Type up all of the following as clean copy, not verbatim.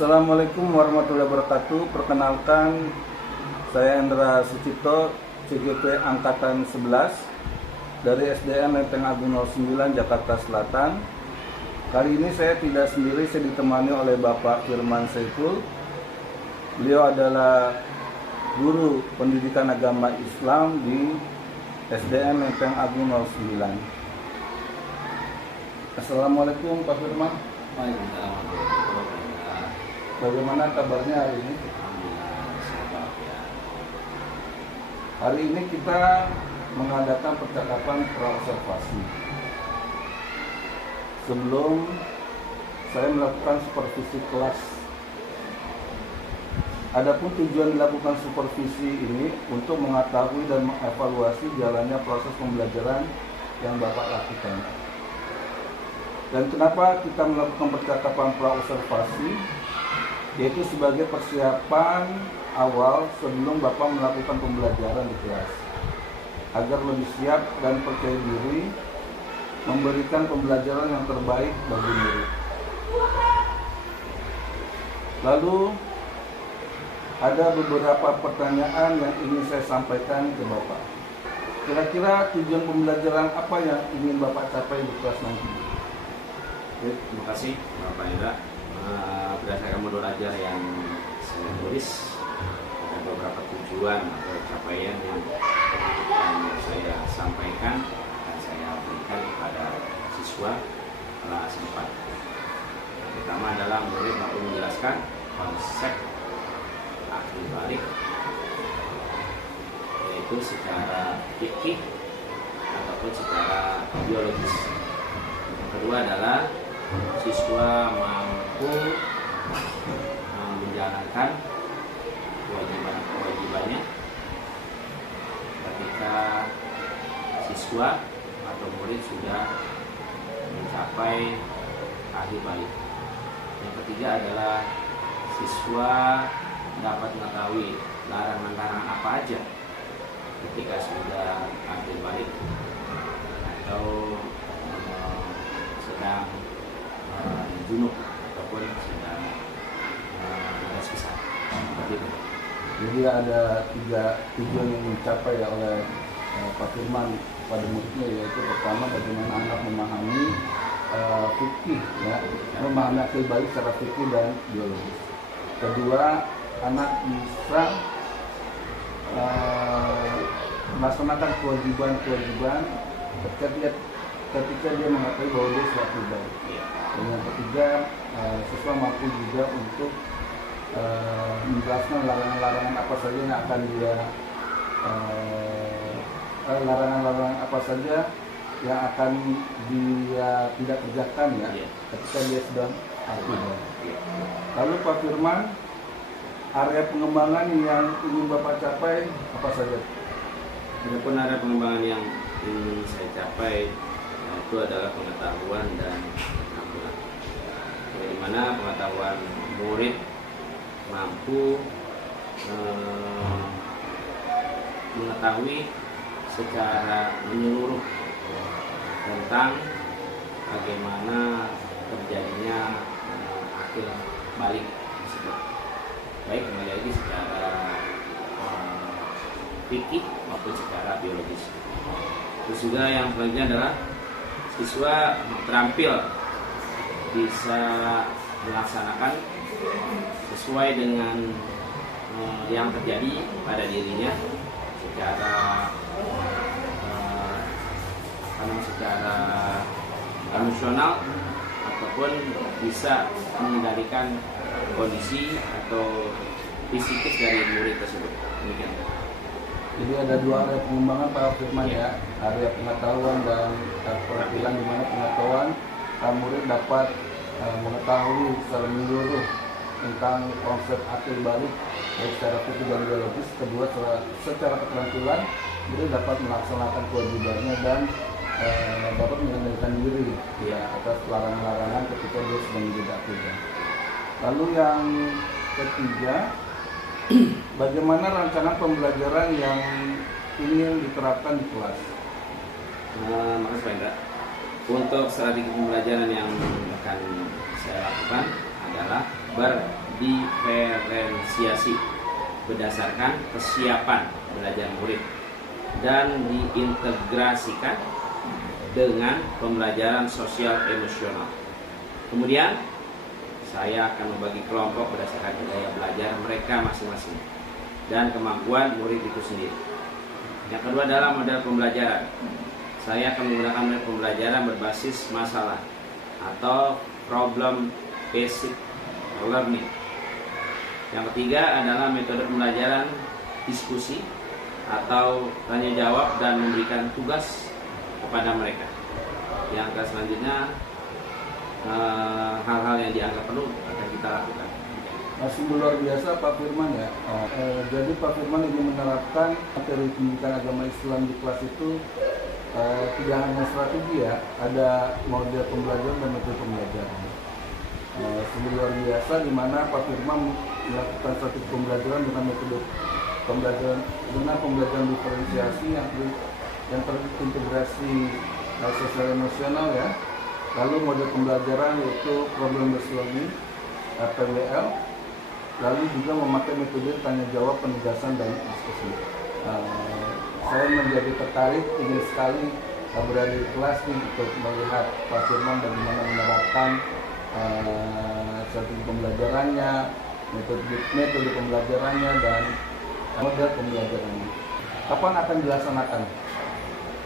Assalamualaikum warahmatullahi wabarakatuh. Perkenalkan, saya Endra Sucipto, CGP Angkatan 11 dari SDN Lenteng Agung 09 Jakarta Selatan. Kali ini saya tidak sendiri, saya ditemani oleh Bapak Firman Saiful. Beliau adalah guru pendidikan agama Islam di SDN Lenteng Agung 09. Assalamualaikum Pak Firman. Waalaikumsalam. Bagaimana kabarnya hari ini? Hari ini kita mengadakan percakapan praobservasi. Sebelum saya melakukan supervisi kelas. Adapun tujuan dilakukan supervisi ini untuk mengetahui dan mengevaluasi jalannya proses pembelajaran yang Bapak lakukan. Dan kenapa kita melakukan percakapan praobservasi? Yaitu sebagai persiapan awal sebelum Bapak melakukan pembelajaran di kelas, agar lebih siap dan percaya diri memberikan pembelajaran yang terbaik bagi murid. Lalu ada beberapa pertanyaan yang ingin saya sampaikan ke Bapak. Kira-kira tujuan pembelajaran apa yang ingin Bapak capai di kelas nanti? Terima kasih Bapak Indra. Berdasarkan modul ajar yang saya tulis, ada beberapa tujuan atau capaian yang akan saya sampaikan dan saya berikan kepada siswa kelas 4. Yang pertama adalah murid mampu menjelaskan konsep akhir balik, yaitu secara fikih ataupun secara biologis. Yang kedua adalah siswa mampu menjalankan kewajibannya ketika siswa atau murid sudah mencapai akhir balik. Yang ketiga adalah siswa dapat mengetahui larangan-larangan apa aja ketika sudah akhir balik atau sedang junub ataupun sedang ada sisa seperti itu. Jadi ada 3 tujuan yang dicapai oleh Pak Firman pada muridnya, yaitu pertama bagaimana anak memahami fikih, memahami akil balik secara fikih dan biologis. Kedua, anak bisa melaksanakan kewajiban ketika dia mengetahui bahwa dia sudah pribadi. Dan yang ketiga, siswa mampu juga untuk menjelaskan larangan-larangan apa saja yang akan dia tidak kerjakan ketika dia sedang aktif. Lalu Pak Firman, area pengembangan yang ingin Bapak capai apa saja? Adapun area pengembangan yang ingin saya capai itu adalah pengetahuan dan keterampilan. Bagaimana pengetahuan murid mampu mengetahui secara menyeluruh tentang bagaimana terjadinya akhir balik tersebut, baik kembali lagi secara fikih maupun secara biologis. Terus juga yang selanjutnya adalah siswa terampil bisa melaksanakan sesuai dengan yang terjadi pada dirinya secara emosional ataupun bisa mengendalikan kondisi atau fisikis dari murid tersebut. Demikian. Jadi ada 2 area pengembangan Pak Firman area pengetahuan dan keterampilan, di mana pengetahuan murid dapat mengetahui secara menyeluruh tentang konsep akil balik baik secara fikih dan biologis. Kedua, secara keterampilan murid dapat melaksanakan kewajibannya dan dapat mengendalikan diri atas larangan-larangan ketika dia sedang menjadi aktivitas. Lalu yang ketiga, bagaimana rancangan pembelajaran yang ingin diterapkan di kelas? Makasih Pak Indra. Untuk strategi pembelajaran yang akan saya lakukan adalah diferensiasi berdasarkan kesiapan belajar murid dan diintegrasikan dengan pembelajaran sosial emosional. Kemudian saya akan membagi kelompok berdasarkan gaya belajar mereka masing-masing dan kemampuan murid itu sendiri. Yang kedua adalah model pembelajaran. Saya akan menggunakan model pembelajaran berbasis masalah atau problem based learning. Yang ketiga adalah metode pembelajaran diskusi atau tanya jawab dan memberikan tugas kepada mereka. Yang selanjutnya hal-hal yang dianggap perlu akan kita lakukan. Masih luar biasa Pak Firman ya. Jadi Pak Firman ingin menerapkan materi pendidikan agama Islam di kelas itu tidak hanya strategi ya, ada model pembelajaran dan metode pembelajaran. Sungguh luar biasa di mana Pak Firman melakukan strategi pembelajaran dengan metode pembelajaran diferensiasi yang terintegrasi sosial emosional ya. Lalu model pembelajaran yaitu problem based learning (PBL). Lalu juga memakai metode tanya jawab, penugasan dan diskusi. Saya menjadi tertarik, ingin sekali berada di kelas ini untuk melihat Pak Firman bagaimana menerapkan strategi pembelajarannya, metode pembelajarannya dan model pembelajarannya. Kapan akan dilaksanakan?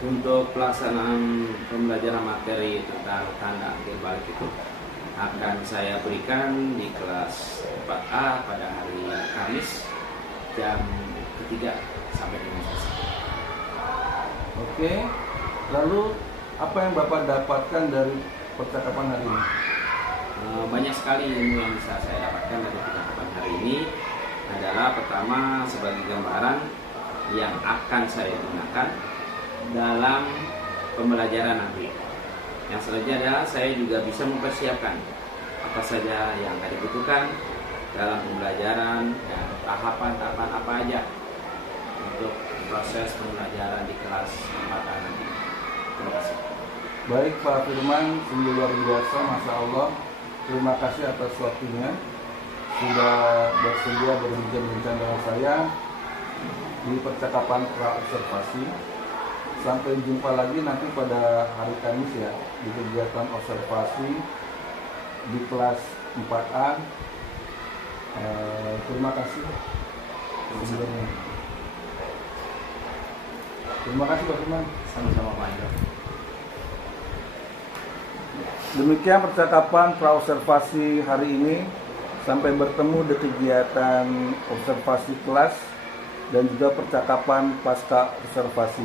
Untuk pelaksanaan pembelajaran materi tentang tanda akhir balik itu akan saya berikan di kelas 4A pada hari Kamis jam 3 sampai dengan selesai. Oke, lalu apa yang Bapak dapatkan dari percakapan hari ini? Banyak sekali ilmu yang bisa saya dapatkan dari percakapan hari ini. Adalah pertama sebagai gambaran yang akan saya gunakan dalam pembelajaran nanti. Yang selanjutnya adalah saya juga bisa mempersiapkan apa saja yang akan dibutuhkan dalam pembelajaran dan tahapan-tahapan apa aja untuk proses pembelajaran di kelas 4 nanti. Terima kasih. Baik Pak Firman, sungguh luar biasa, Masya Allah. Terima kasih atas waktunya sudah bersedia berbincang-bincang dengan saya di percakapan pra-observasi. Sampai jumpa lagi nanti pada hari Kamis ya di kegiatan observasi di kelas 4A. Terima kasih. Terima kasih Pak Firman. Sama-sama Pak Indra. Demikian percakapan pra-observasi hari ini. Sampai bertemu di kegiatan observasi kelas dan juga percakapan pasca observasi.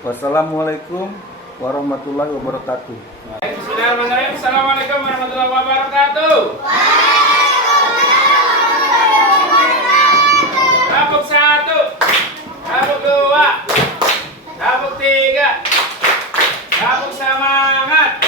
Wassalamualaikum warahmatullahi wabarakatuh. Bismillahirrahmanirrahim. Assalamualaikum warahmatullahi wabarakatuh. Tabuk 1, tabuk 2, tabuk 3, tabuk semangat.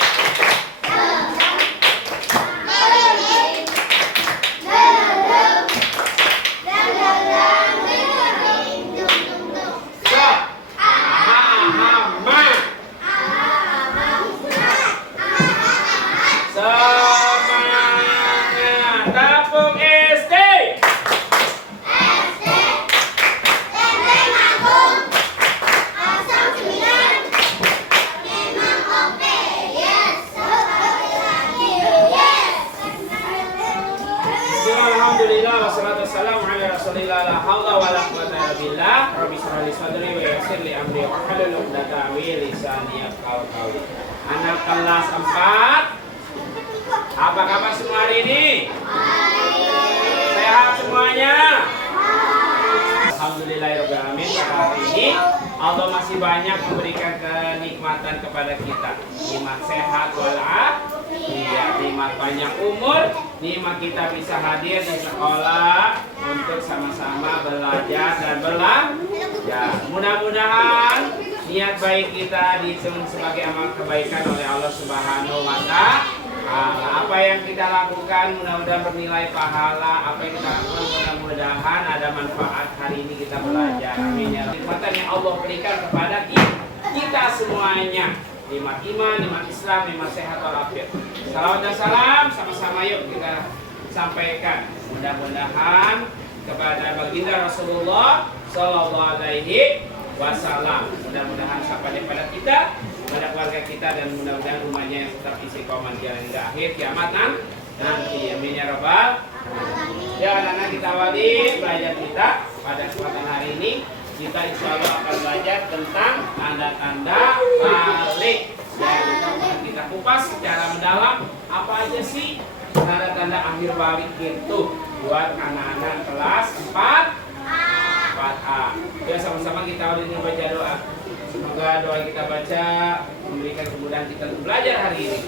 Anak kelas 4, apa kabar semua hari ini? Sehat semuanya? Alhamdulillahirrahmanirrahim. Pada hari ini Allah masih banyak memberikan kenikmatan kepada kita. Nikmat sehat walafiat, nikmat panjang umur, nikmat kita bisa hadir di sekolah untuk sama-sama belajar dan belajar. Mudah-mudahan niat baik kita dihitung sebagai amal kebaikan oleh Allah Subhanahu wa Ta'ala. Apa yang kita lakukan mudah-mudahan bernilai pahala. Apa yang kita lakukan mudah-mudahan ada manfaat hari ini kita belajar. Amin ya. Nikmatan yang Allah berikan kepada kita semuanya. Nikmat iman, nikmat Islam, nikmat sehat walafiat. Salam dan salam sama-sama yuk kita sampaikan. Mudah-mudahan kepada baginda Rasulullah Sallallahu Alaihi Wasallam, mudah-mudahan sampai pada kita, pada keluarga kita, dan mudah-mudahan rumahnya yang tetap istiqomah jalan hingga akhir kiamat nanti. Amin ya rabbal. Ya anak-anak, kita awali belajar kita pada kesempatan hari ini. Kita insya Allah akan belajar tentang tanda-tanda balik. Dan kita kupas secara mendalam apa aja sih tanda-tanda akhir balik itu buat anak-anak kelas 4A. Ya, sama-sama kita awali dengan baca doa. Semoga doa kita baca memberikan kemudahan kita untuk belajar hari ini,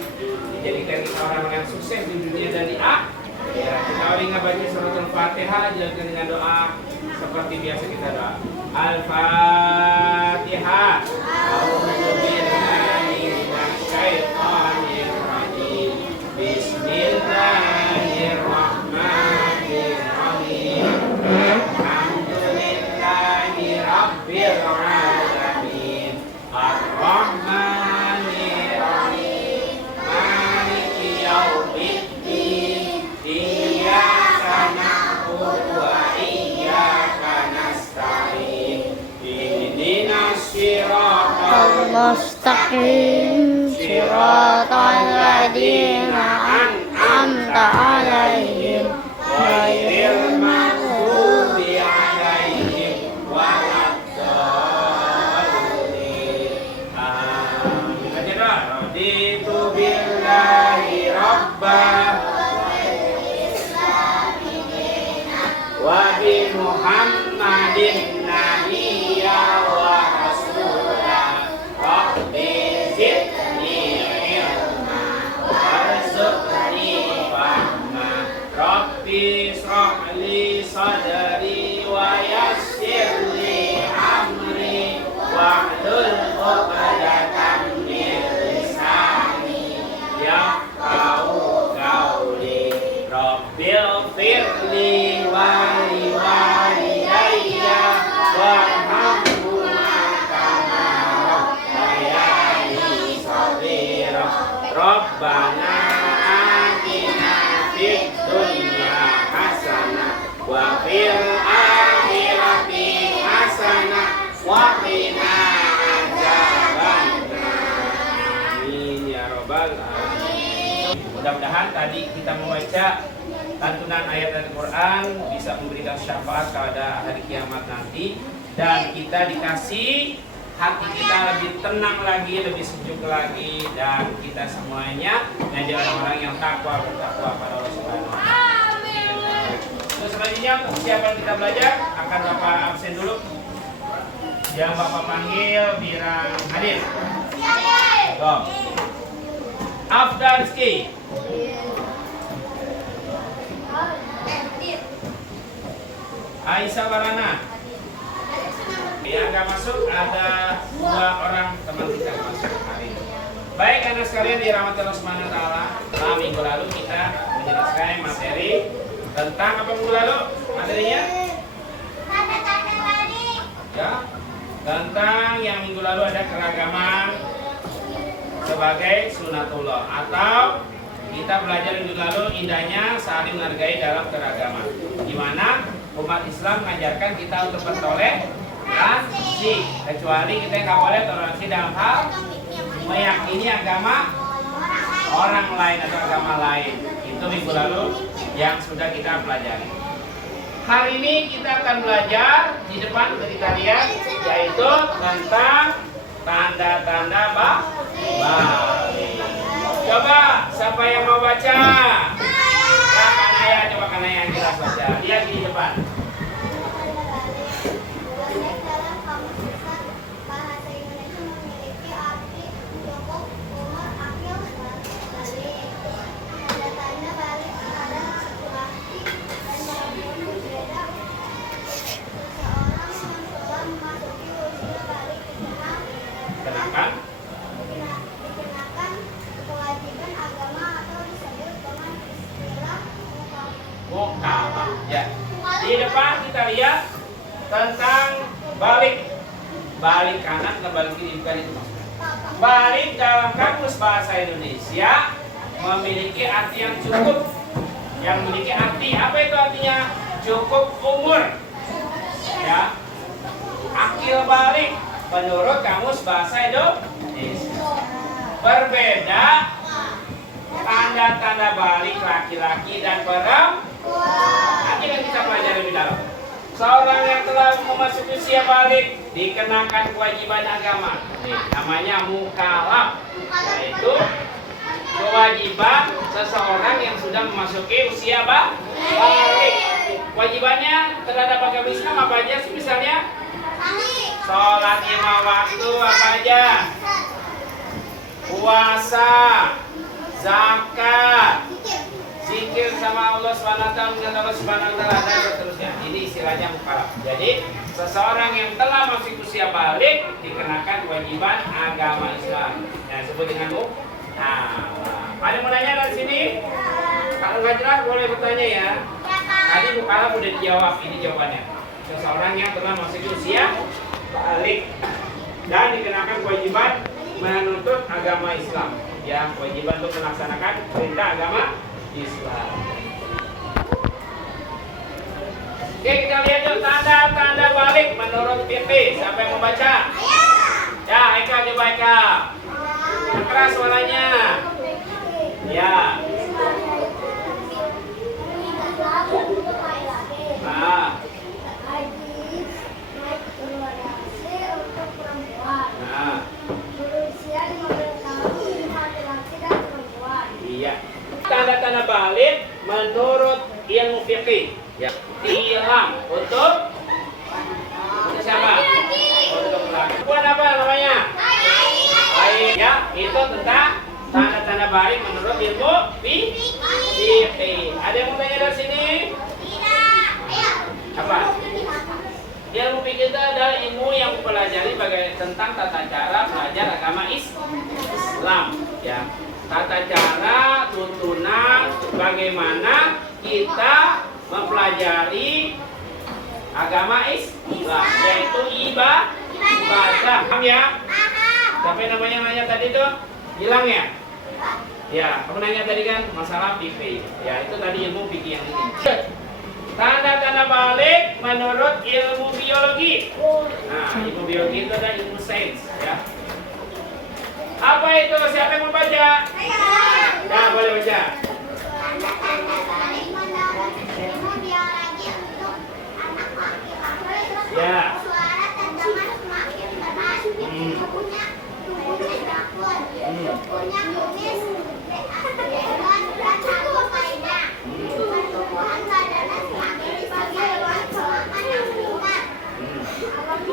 dijadikan kita orang yang sukses di dunia dan di akhirat. Ya, kita awali dengan baca surat Al-Fatihah, dilanjutkan dengan doa seperti biasa kita doa. Al-Fatihah. A'udzubillahi minasyaitonir rajim. Bismillahirrahmanirrahim. Alhamdulillahi rabbil alamin. Ar-Rahmanir Rahim. Maliki yaumiddin. Iyyaka na'budu wa iyyaka nasta'in. Ihdinas siratal mustaqim siratal ladzina an'amta 'alaihim ghairil maghdubi 'alaihim waladdallin. Amin. Baca doa. Raditu billahi rabban wa bi Muhammadin nabiyya wa rasulah. Rabbi zidni ilma warzuqni fahma. Rabbi ishrah li sadri wa yassir li amri wahlul 'uqdatam min lisani yafqahu qawli. Rabbil firli wa liwalidayya warhamhuma kama rabbayani shaghira. Rabbana atina fid dunya hasanah wa fil akhirati hasanah wa qina adzabannar. Amin ya rabbal alamin. Mudah-mudahan tadi kita membaca lantunan ayat Al-Quran bisa memberikan syafaat pada hari kiamat nanti, dan kita dikasih hati kita lebih tenang lagi, lebih sejuk lagi, dan kita semuanya menjadi orang-orang yang bertakwa pada Allah Subhanahu wa Ta'ala. Terus selanjutnya untuk persiapan kita belajar akan Bapak absen dulu. Yang Bapak panggil bilang hadir. Tom. Afdal Rizki. Aisyah Warana. Yang nggak masuk ada 2 orang teman kita yang masuk hari ini. Baik anak sekalian dirahmati Allah Subhanahu wa Ta'ala. Minggu lalu kita menjelaskan materi tentang apa minggu lalu? Materinya? Ya, tentang yang minggu lalu ada keragaman sebagai sunatullah, atau kita belajar minggu lalu indahnya saling menghargai dalam keragaman, di mana umat Islam mengajarkan kita untuk bertoleransi, kecuali kita nggak boleh toleransi dalam hal meyakini agama orang lain atau agama lain. Itu minggu lalu yang sudah kita pelajari. Hari ini kita akan belajar di depan untuk kita lihat, yaitu tentang tanda-tanda balik. Coba siapa yang mau baca? Ya, Kanaya, coba Kanaya yang jelas baca. Lihat di depan. Kenakan kewajiban agama atau disebut dengan istilah mukallaf. Ya. Di depan kita lihat tentang balik kanan dan balik kiri, bukan itu maksudnya. Balik dalam kamus bahasa Indonesia memiliki arti yang cukup, yang memiliki arti. Apa itu artinya? Cukup umur. Ya. Akil balik menurut kamus bahasa Indonesia. Berbeda tanda-tanda balik laki-laki dan perempuan. Nanti kan kita pelajari lebih dalam. Seorang yang telah memasuki usia balik dikenakan kewajiban agama. Nih, namanya mukallaf, yaitu kewajiban seseorang yang sudah memasuki usia balik. Kewajibannya terhadap agama Islam apa aja sih? Misalnya sholat 5 waktu apa aja? Puasa, zakat, zikir sama Allah SWT, mengingat Allah SWT, dan seterusnya. Ini istilahnya mukallaf. Jadi seseorang yang telah masuk usia balik dikenakan kewajiban agama Islam. Yang disebut dengan mukallaf. Ada yang mau nanya dari sini? Kalau nggak jelas boleh bertanya ya. Tadi mukallaf udah dijawab. Ini jawabannya. Seseorang yang telah masuk usia balik dan dikenakan kewajiban menuntut agama Islam. Ya, kewajiban untuk melaksanakan perintah agama Islam. Oke, kita lihat yuk tanda-tanda balik menurut fikih. Siapa yang membaca? Ya, Eka coba Eka. Keras suaranya. Ya. Nah. Nah. Iya. Tanda-tanda balik menurut ilmu fikih. Ya. Tilam untuk siapa? Untuk laki. Buat apa namanya? Baik ya, itu tentang tanda-tanda balik menurut ilmu fikih. Ada yang mau tanya dari sini? Apa? Ilmu fikih itu adalah ilmu yang mempelajari tentang tata cara belajar agama Islam. Ya. Tata cara, tuntunan, bagaimana kita mempelajari agama Islam, yaitu ibadah. Paham ya? Siapa namanya nanya tadi tuh? Hilang ya? Ya, kamu nanya tadi kan masalah fikih. Ya, itu tadi ilmu fikih yang ini. Tanda-tanda balik menurut ilmu biologi. Nah, ilmu biologi itu adalah ilmu sains, ya. Apa itu? Siapa yang mau baca? Ya, boleh baca. Ya.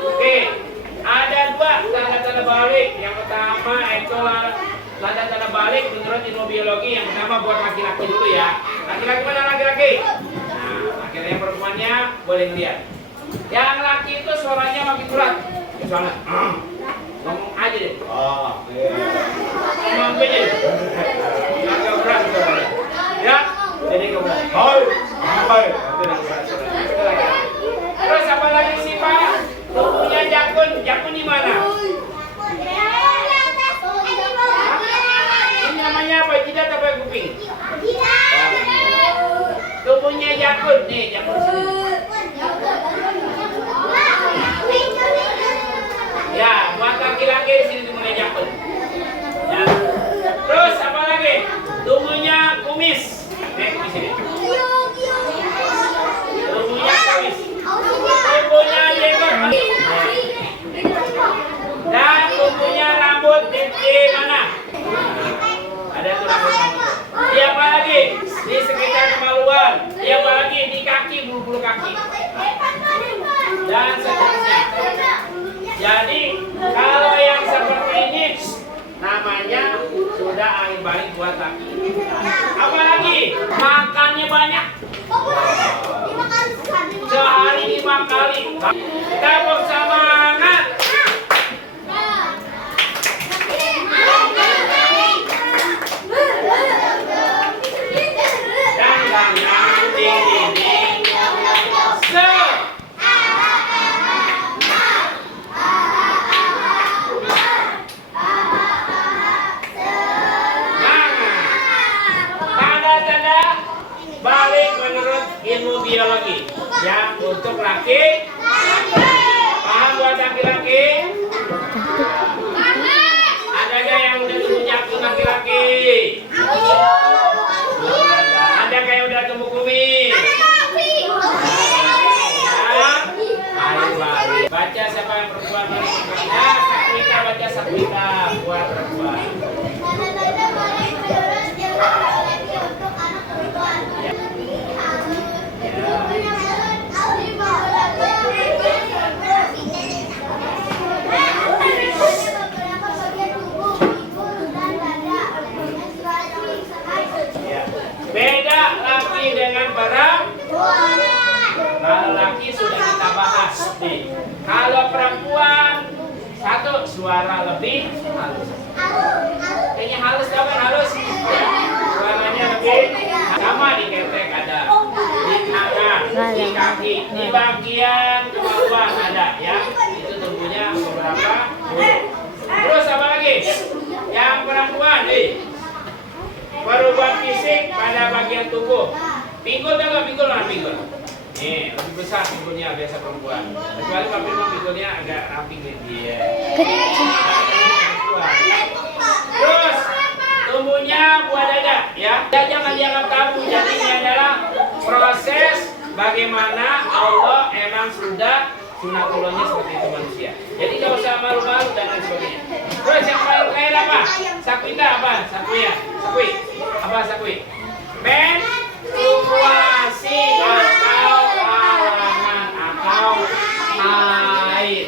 Oke, ada dua tanda-tanda balik. Yang pertama itu tanda-tanda balik menurut ilmu biologi. Yang pertama buat laki-laki dulu ya. Laki-laki mana laki-laki? Nah, akhirnya perempuannya boleh lihat. Yang laki itu suaranya makin berat. Suara. Ngomong aja deh. Oh, iya. Ngomong aja deh. Agak berat suaranya. Ya, jadi keberat. Hai, hai. Terus apa lagi sih Pak? Tubuhnya jakun. Jakun di mana? Ini namanya apa? Jidat apa kuping? Tubuhnya jakun. Nih, jakun sini. Ya, buat laki-laki di sini tubuhnya jakun. Ya. Terus apa lagi? Tubuhnya kumis. Nih, di sini. Tubuhnya kumis. Tubuhnya jenggot. Dan tubuhnya rambut di mana? Ada tuh rambut. Siapa lagi? Di sekitar kemaluan. Siapa lagi? Di kaki, bulu-bulu kaki. Dan seterusnya. Jadi kalau yang seperti ini namanya sudah akhir balik buat laki. Apalagi makannya banyak. Sehari 5 kali. Tepuk semangat. ilmu biologi. Yang untuk laki, paham buat laki-laki? Ada gak yang udah tumbuhnya laki-laki? Ada gak yang udah tumbuh kumis? Baca siapa yang perempuan? Sakwita, baca Sakwita buat perempuan. Beda laki dengan perempuan. Kalau laki sudah kita bahas nih. Kalau perempuan satu suara lebih halus. Kayaknya halus kan halus. Suaranya lebih sama di ketek ada, di tangan, di kaki, di bagian kemaluan ada ya. Itu tumbuhnya beberapa bulu. Terus apa lagi? Yang perempuan nih. Perubahan fisik pada bagian tubuh. Pinggul juga pinggul lah pinggul. Nih lebih besar pinggulnya biasa perempuan. Kecuali kalau pinggulnya agak ramping nih dia. Terus tumbuhnya buah dada ya. Jangan dianggap tabu. Jadi ini adalah proses bagaimana Allah emang sudah sunatullahnya seperti itu manusia. Jadi gak usah malu-malu dan lain sebagainya. Terus yang paling terakhir apa? Sakwita apa? Sakwi. Apa sakwi? Menstruasi atau halangan atau haid.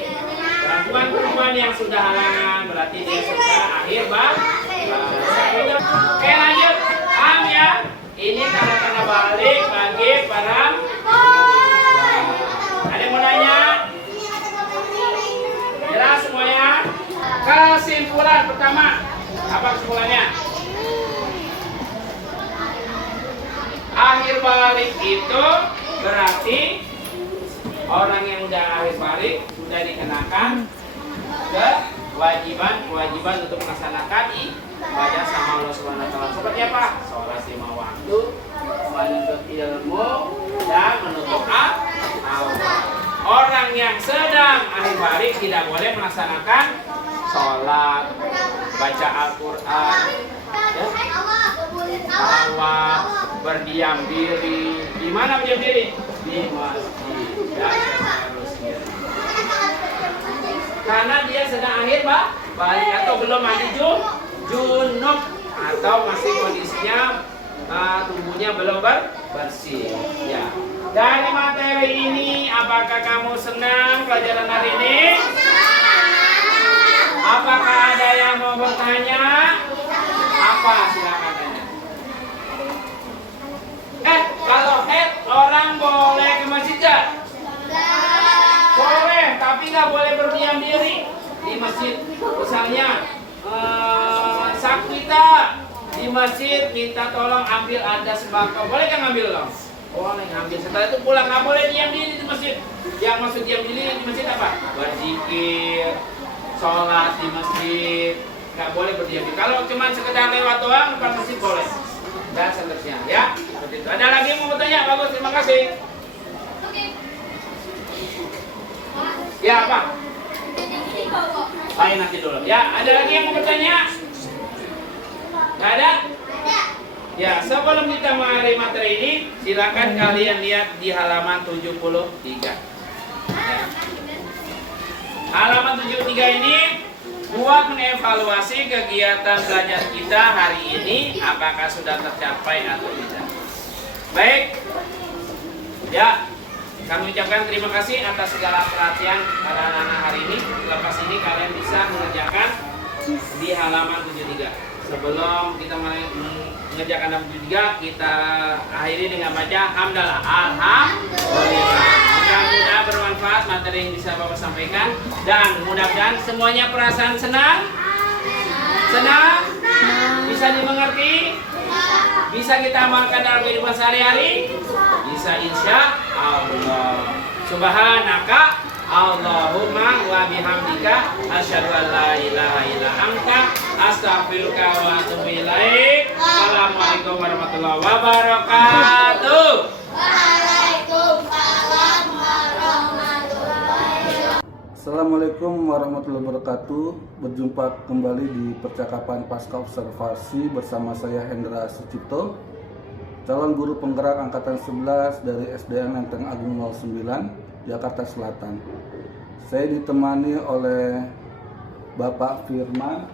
Perempuan yang sudah halangan berarti dia sudah akhir Oke lanjut. Paham ya? Ini tanda-tanda balik bagi para ada yang mau nanya? Jelas semuanya? Kesimpulan pertama. Apa kesimpulannya? Akhir balik itu berarti orang yang udah akhir balik sudah dikenakan kewajiban untuk melaksanakan ibadah sama Allah Subhanahu wa taala. Seperti apa? Sholat 5 waktu, menuntut ilmu dan menutup aurat. Orang yang sedang akhir balik tidak boleh melaksanakan sholat, baca Al-Quran, salawat, berdiam diri. Di mana berdiam diri? Di masjid dan seterusnya. Karena dia sedang akhir balik atau belum mandi junub atau masih kondisinya tubuhnya belum bersih. Ya. Dari materi ini, apakah kamu senang pelajaran hari ini? Apakah ada yang mau bertanya? Apa? Silakan tanya. Kalau head orang boleh ke masjid gak? Boleh, tapi nggak boleh berdiam diri di masjid. Misalnya Sakwita di masjid minta tolong ambil ada sembako, boleh kan ngambil dong? Boleh ngambil. Setelah itu pulang, nggak boleh diam diri di masjid. Yang maksud diam diri di masjid apa? Berzikir, sholat di masjid, nggak boleh berdiam diri. Kalau cuma sekedar lewat doang depan masjid boleh. Dan seterusnya ya. Seperti itu. Ada lagi yang mau bertanya? Bagus, terima kasih. Ya apa? Ayo nanti dulu. Ya, ada lagi yang mau bertanya? Nggak ada? Ya, sebelum kita mengakhiri materi ini, silakan kalian lihat di halaman 73. Ya. Halaman 73 ini buat mengevaluasi kegiatan belajar kita hari ini, apakah sudah tercapai atau tidak. Baik. Ya. Kami ucapkan terima kasih atas segala perhatian pada anak-anak hari ini. Lepas ini kalian bisa mengerjakan di halaman 73. Sebelum kita mengerjakan halaman 73, kita akhiri dengan baca hamdalah. Alhamdulillah. Mudah-mudahan bermanfaat materi yang bisa Bapak sampaikan, dan mudah-mudahan semuanya perasaan senang, bisa dimengerti, bisa kita amalkan dalam kehidupan sehari-hari. Bisa insya Allah. Subhanaka Allahumma wa bihamdika asyhadu an la ilaha illa anta astaghfiruka wa atubu ilaik. Assalamualaikum warahmatullahi wabarakatuh. Assalamualaikum warahmatullahi wabarakatuh. Berjumpa kembali di percakapan pasca observasi bersama saya Hendra Sucipto, calon guru penggerak angkatan 11 dari SDN Lenteng Agung 09, Jakarta Selatan. Saya ditemani oleh Bapak Firman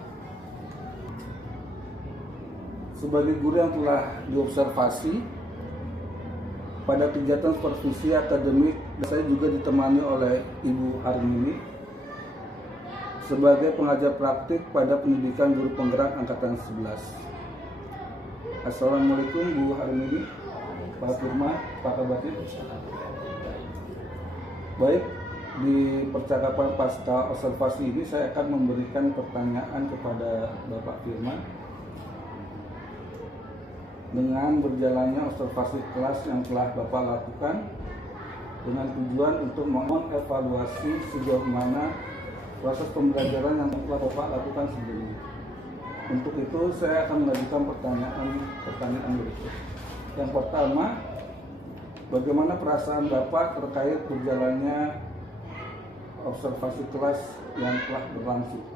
sebagai guru yang telah diobservasi pada kegiatan supervisi akademik. Saya juga ditemani oleh Ibu Harmini sebagai pengajar praktik pada pendidikan guru penggerak angkatan 11. Assalamualaikum Bu Harmini, Pak Firman, apa kabarnya? Baik, di percakapan pasca observasi ini saya akan memberikan pertanyaan kepada Bapak Firman dengan berjalannya observasi kelas yang telah Bapak lakukan dengan tujuan untuk mengevaluasi sejauh mana proses pembelajaran yang telah Bapak lakukan sebelumnya. Untuk itu saya akan mengajukan pertanyaan berikut. Yang pertama, bagaimana perasaan Bapak terkait berjalannya observasi kelas yang telah berlangsung?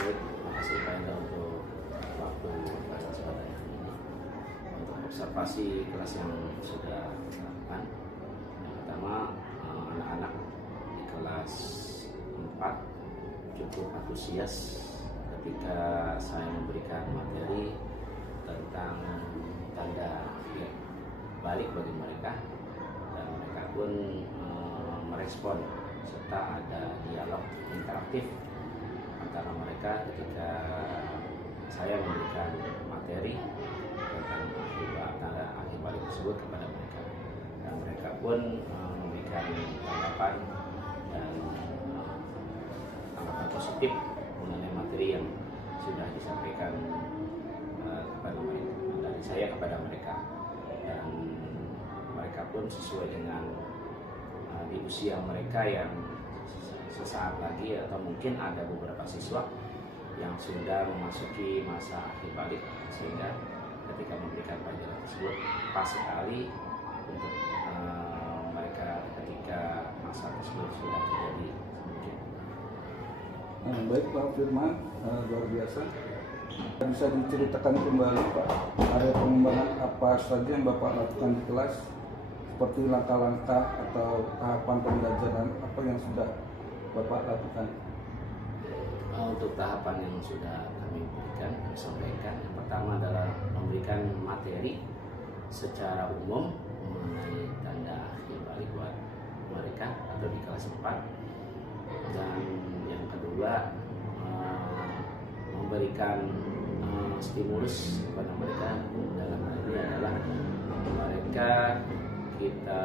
Baik, terima kasih Pak Hendra untuk waktu pada kesempatan ini. Untuk observasi kelas yang sudah dilakukan, yang pertama anak-anak di kelas 4 cukup antusias ketika saya memberikan materi tentang tanda akhir balik bagi mereka, dan mereka pun merespon serta ada dialog interaktif antara mereka ketika saya memberikan materi tentang tanda akhir balik tersebut kepada mereka, dan mereka pun memberikan tanggapan dan tanggapan positif mengenai materi yang sudah disampaikan kepada mereka, dari saya kepada mereka, dan mereka pun sesuai dengan di usia mereka yang sesaat lagi, atau mungkin ada beberapa siswa yang sudah memasuki masa akhir balik, sehingga ketika memberikan pelajaran tersebut pas sekali untuk mereka ketika masa tersebut sudah terjadi mungkin. Baik Pak Firman, luar biasa. Bisa diceritakan kembali Pak, area pengembangan apa saja yang Bapak lakukan di kelas, seperti langkah-langkah atau tahapan pembelajaran apa yang sudah Bapak lakukan? Untuk tahapan yang sudah kami sampaikan, yang pertama adalah memberikan materi secara umum mengenai tanda akhir balik buat mereka atau di kelas 4, dan yang kedua memberikan stimulus kepada mereka. Dalam hal ini adalah mereka kita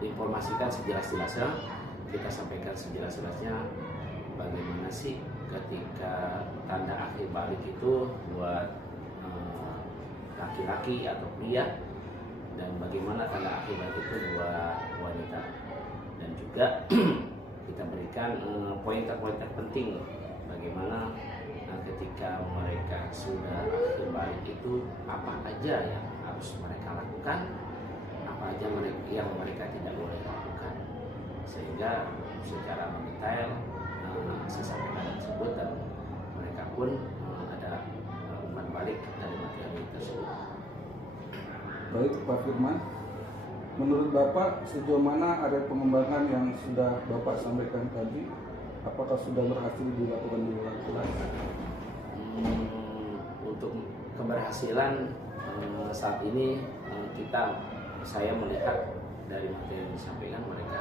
informasikan sejelas-jelasnya, kita sampaikan sejelas-jelasnya bagaimana sih ketika tanda akhir balik itu buat laki-laki atau pria, dan bagaimana tanda akhir balik itu buat wanita, dan juga kita berikan pointer-pointer penting bagaimana ketika mereka sudah akhir balik itu apa aja yang harus mereka lakukan, apa aja yang mereka tidak boleh lakukan, sehingga secara mendetail saya sampaikan tersebut, dan mereka pun ada umpan balik dari materi tersebut. Baik Pak Firman, menurut Bapak sejauh mana area pengembangan yang sudah Bapak sampaikan tadi, apakah sudah berhasil dilakukan di luar kelas? Untuk keberhasilan saat ini saya melihat dari materi yang disampaikan mereka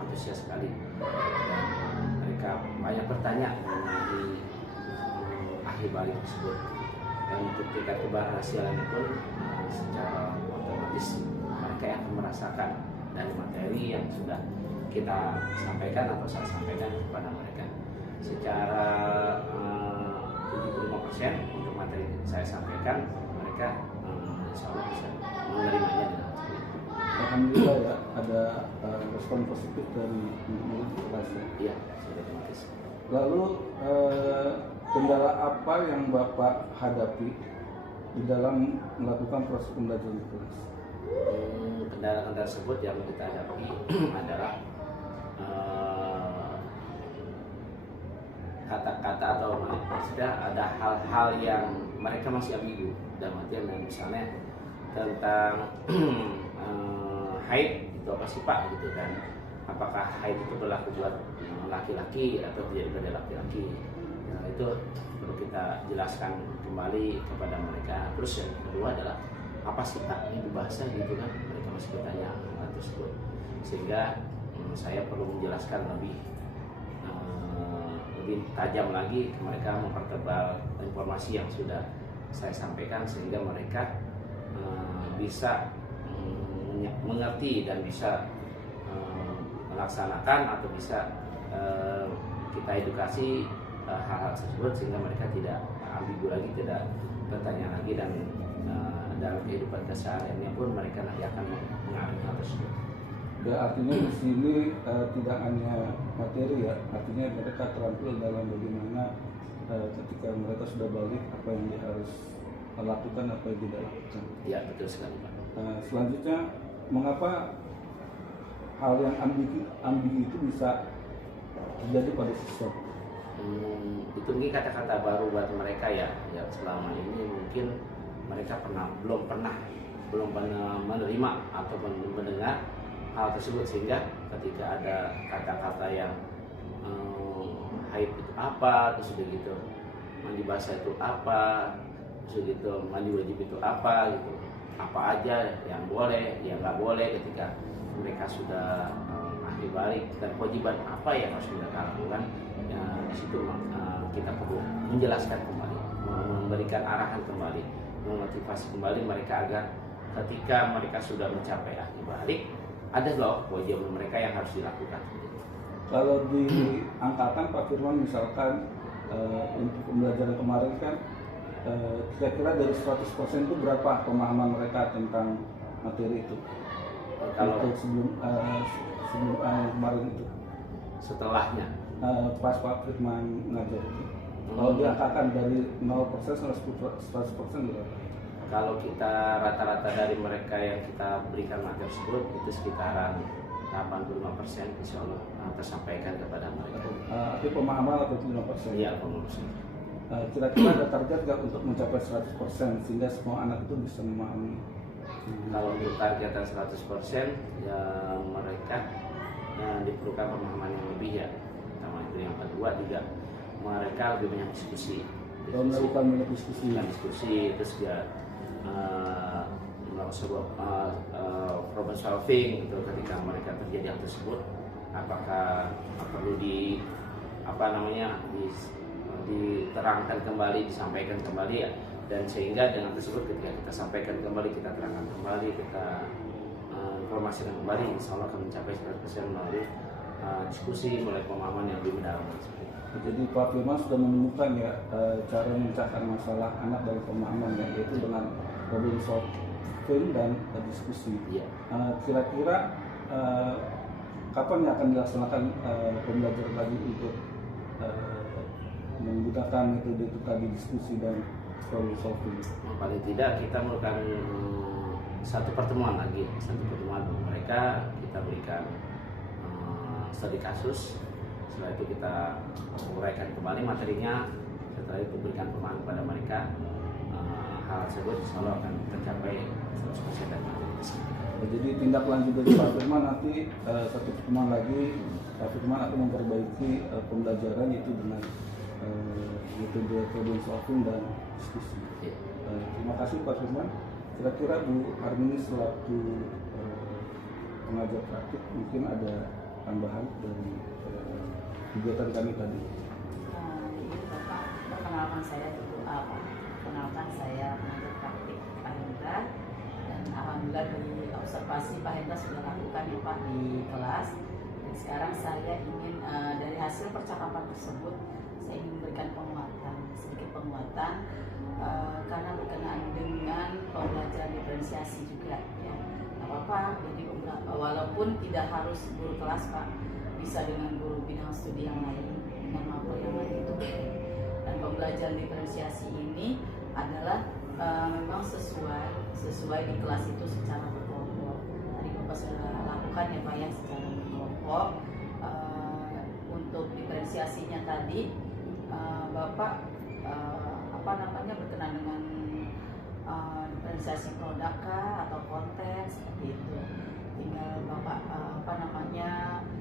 antusias sekali, dan mereka banyak bertanya mengenai akhir balik tersebut, dan untuk tingkat keberhasilan pun secara otomatis mereka yang merasakan dari materi yang sudah kita sampaikan atau saya sampaikan kepada mereka. Secara 75% untuk materi yang saya sampaikan, mereka insya Allah bisa menerimanya dengan baik. Alhamdulillah ya, ada respon positif dari murid kelasnya. Iya, sudah terima kasih. Lalu kendala apa yang Bapak hadapi di dalam melakukan proses pembelajaran di kelas? Kendala-kendala tersebut yang kita hadapi adalah kata-kata atau maksudnya ada hal-hal yang mereka masih ambigu, dalam artian misalnya tentang haid itu apa sih Pak gitu kan, apakah haid itu berlaku buat laki-laki atau tidak pada laki-laki. Nah, itu perlu kita jelaskan kembali kepada mereka. Terus yang kedua adalah apa sih Pak ini bahasa gitu kan, mereka masih bertanya hal tersebut, sehingga saya perlu menjelaskan lebih tajam lagi ke mereka, mempertebal informasi yang sudah saya sampaikan sehingga mereka bisa mengerti dan bisa melaksanakan atau bisa kita edukasi hal-hal tersebut sehingga mereka tidak ambigu lagi, tidak bertanya lagi, dan dalam kehidupan kesehariannya pun mereka nanti akan mengalami hal tersebut. Ya, artinya di sini tidak hanya materi ya, artinya mereka terampil dalam bagaimana ketika mereka sudah balik apa yang dia harus lakukan, apa yang tidak lakukan. Ya, betul sekali Pak. Selanjutnya, mengapa hal yang ambigu itu bisa terjadi pada siswa? Itu mungkin kata-kata baru buat mereka ya, yang selama ini mungkin mereka belum pernah menerima atau mendengar hal tersebut, sehingga ketika ada kata-kata yang haid itu apa, terus begitu mandi basah itu apa, terus begitu mandi wajib itu apa gitu, apa aja yang boleh, yang nggak boleh ketika mereka sudah ahli balik, dan kewajiban apa yang harus mereka lakukan. Ya, di situ kita perlu menjelaskan kembali, memberikan arahan kembali, memotivasi kembali mereka agar ketika mereka sudah mencapai ahli balik, ada loh kewajiban mereka yang harus dilakukan. Kalau di angkatan Pak Firman misalkan untuk pembelajaran kemarin kan kira-kira dari 100% itu berapa pemahaman mereka tentang materi itu? Kalau untuk sebelum kemarin itu, setelahnya pas Pak Firman ngajar itu, kalau diangkakan dari 0% sampai 100% berapa? Kalau kita rata-rata dari mereka yang kita berikan materi tersebut itu sekitaran 85% insya Allah tersampaikan kepada mereka. Itu pemahaman atau 5%? Iya, pengurus. Kira-kira ada target nggak untuk mencapai 100% sehingga semua anak itu bisa memahami? Kalau untuk targetan 100% ya mereka diperlukan pemahaman yang lebih ya. Pertama itu, yang kedua juga mereka lebih banyak diskusi. Melakukan banyak diskusi. Terus juga sebuah problem solving gitu, ketika mereka terjadi hal tersebut, apakah perlu diterangkan kembali, disampaikan kembali ya, dan sehingga dengan tersebut ketika kita sampaikan kembali, kita terangkan kembali, kita informasikan kembali, insya Allah akan mencapai 100% melalui diskusi, mulai pemahaman yang lebih mendalam. Jadi Pak Firman sudah menemukan ya cara memecahkan masalah anak dalam pemahaman ya, yaitu dengan problem solving dan diskusi. Iya. Kira-kira kapan yang akan dilaksanakan pembelajaran lagi untuk menggunakan metode itu tadi, diskusi dan problem solving? Paling tidak kita melakukan satu pertemuan mereka, kita berikan studi kasus. Setelah itu kita uraikan kembali materinya, setelah itu berikan pemahaman kepada mereka. Hal tersebut insya Allah akan tercapai 100% dan jadi tindak lanjut dari Pak Firman nanti satu pertemuan lagi Pak Firman akan memperbaiki pembelajaran itu dengan metode problem solving dan diskusi. Terima kasih Pak Firman. Kira-kira Bu Armini selaku pengajar praktik mungkin ada tambahan dari kegiatan kami tadi. Bapak perkenalkan saya dulu perkenalkan saya pengajar praktik Pak Hendra, dan alhamdulillah dari observasi Pak Hendra sudah lakukan ya Pak di kelas. Dan sekarang saya ingin dari hasil percakapan tersebut saya ingin memberikan sedikit penguatan karena berkenaan dengan pembelajaran diferensiasi juga ya. Apa-apa, jadi walaupun tidak harus guru kelas Pak, bisa dengan guru bidang studi yang lain, dengan mapel yang lain itu. Dan pembelajaran diferensiasi ini adalah memang sesuai di kelas itu secara berkelompok. Tadi Bapak sudah lakukan ya Pak ya, secara berkelompok untuk diferensiasinya tadi, Bapak berkenan dengan diferensiasi produk kah atau konten seperti itu. Tinggal Bapak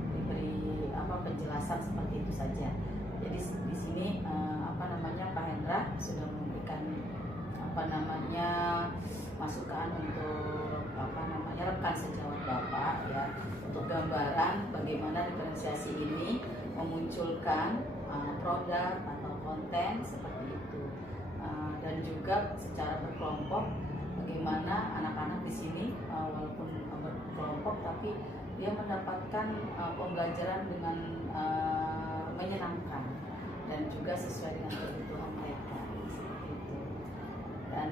diberi penjelasan seperti itu saja. Jadi di sini Pak Hendra sudah memberikan masukan untuk rekan sejawat Bapak ya, untuk gambaran bagaimana diferensiasi ini memunculkan produk atau konten seperti itu, dan juga secara berkelompok bagaimana anak-anak di sini walaupun berkelompok tapi dia mendapatkan pembelajaran dengan menyenangkan dan juga sesuai dengan kebutuhan mereka seperti itu. Dan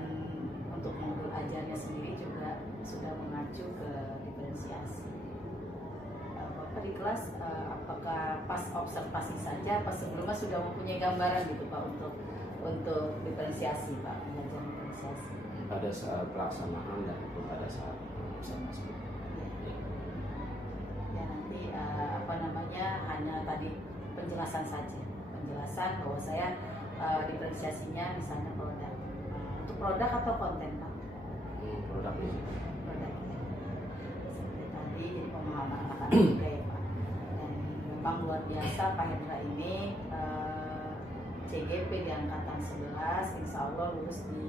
untuk modul ajarnya sendiri juga sudah mengacu ke diferensiasi. Bapak di kelas apakah pas observasi saja, pas sebelumnya sudah mempunyai gambaran gitu Pak untuk diferensiasi Pak, belajar diferensiasi? Pada saat pelaksanaan dan pada saat observasi. Ya nanti hanya tadi penjelasan saja, penjelasan bahwa saya diferensiasinya misalnya produk. Untuk produk atau konten Pak? Produk ini. Produk. Seperti tadi jadi pemahaman anak-anak juga ya Pak. Dan memang luar biasa Pak Hendra ini CGP di angkatan 11, insya Allah lulus di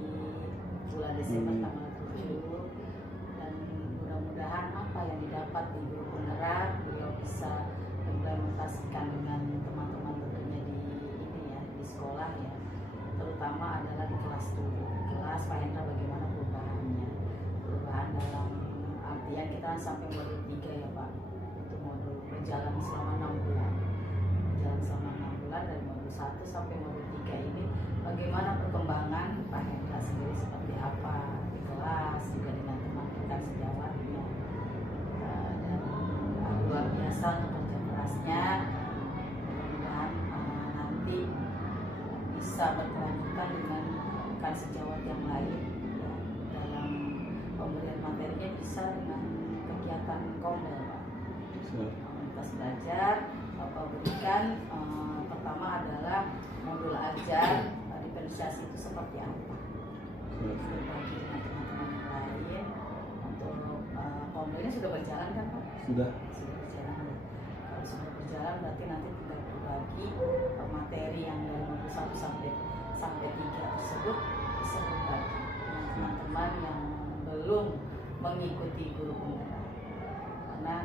bulan Desember tanggal 7. Dan mudah-mudahan apa yang didapat di guru penggerak beliau bisa implementasikan dengan teman-teman tentunya di sekolah ya, terutama adalah di kelas dulu. Kelas Pak Hendra bagaimana perubahan dalam artian kita kan sampai modul 3 ya Pak, itu modul berjalan selama 6 bulan dari modul 1 sampai modul 3 ini bagaimana perkembangan Pak Hendra sendiri seperti apa di kelas juga dengan teman-teman sejawatnya, dan luar biasa untuk kerja kerasnya. Mudah-mudahan nanti bisa berkelanjutan dengan rekan sejawat yang lain ya, dalam pemberian materinya bisa dengan kegiatan komel Pak. Komunitas belajar Bapak berikan pertama adalah modul ajar diferensiasi itu seperti apa, berbagi dengan teman-teman yang lain. Untuk komelnya sudah berjalan kan Pak? Sudah berjalan. Kalau sudah berjalan berarti nanti tinggal berbagi materi yang dari modul 1 sampai 3 tersebut bisa berbagi dengan teman-teman yang belum mengikuti guru penggerak, karena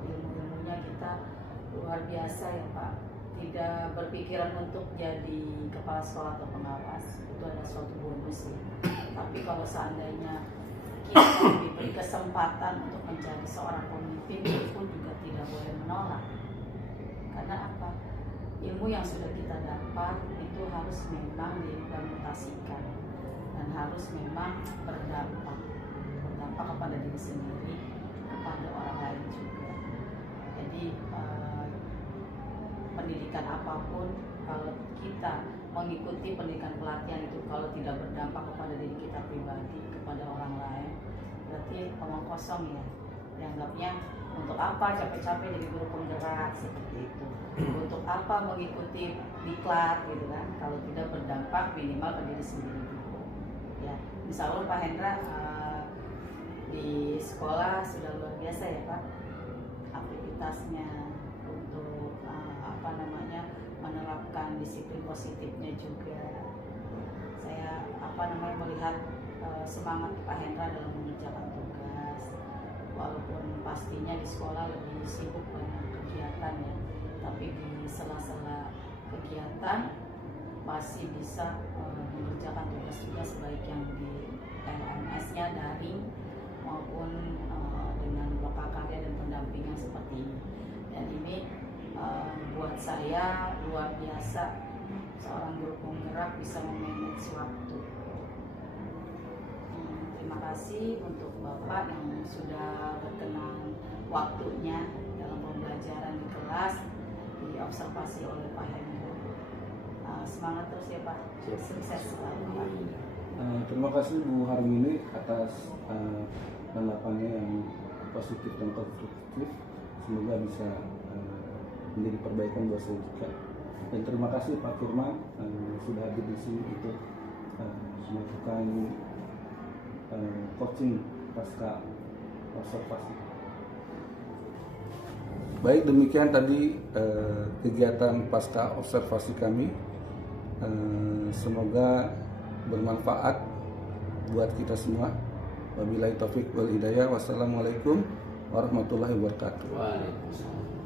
ilmu-ilmunya kita luar biasa ya Pak. Tidak berpikiran untuk jadi kepala sekolah atau pengawas, itu ada suatu bonus ya. Tapi kalau seandainya kita diberi kesempatan untuk menjadi seorang pemimpin, itu pun juga tidak boleh menolak. Karena apa? Ilmu yang sudah kita dapat itu harus memang diimplementasikan dan harus memang berdampak kepada diri sendiri, kepada orang lain juga. Jadi pendidikan apapun, kalau kita mengikuti pendidikan pelatihan itu kalau tidak berdampak kepada diri kita pribadi, kepada orang lain, berarti omong kosong ya. Dianggapnya untuk apa capek-capek jadi guru penggerak seperti itu, untuk apa mengikuti diklat gitu kan, kalau tidak berdampak minimal ke diri sendiri dulu ya. Insya Allah Pak Hendra di sekolah sudah luar biasa ya Pak aktivitasnya untuk menerapkan disiplin positifnya juga. Saya melihat semangat Pak Hendra dalam mengerjakan tugas, walaupun pastinya di sekolah lebih sibuk banyak kegiatan ya, tapi di sela-sela kegiatan masih bisa mengerjakan tugas-tugas baik yang di LMS-nya daring maupun dengan loka karya dan pendampingan seperti ini. Dan ini buat saya luar biasa, seorang guru penggerak bisa memanage waktu. Terima kasih untuk Bapak yang sudah berkenan waktunya dalam pembelajaran di kelas, diobservasi oleh Pak Hendra. Semangat terus ya Pak, sukses selalu Pak. Terima kasih Bu Harmini atas tanggapannya yang positif dan konstruktif. Semoga bisa menjadi perbaikan buat saya juga. Dan terima kasih Pak Firman sudah hadir di sini untuk melakukan coaching pasca observasi. Baik, demikian tadi kegiatan pasca observasi kami. Semoga bermanfaat buat kita semua. Wabillahi taufik wal hidayah. Wassalamualaikum warahmatullahi wabarakatuh. Waalaikumsalam.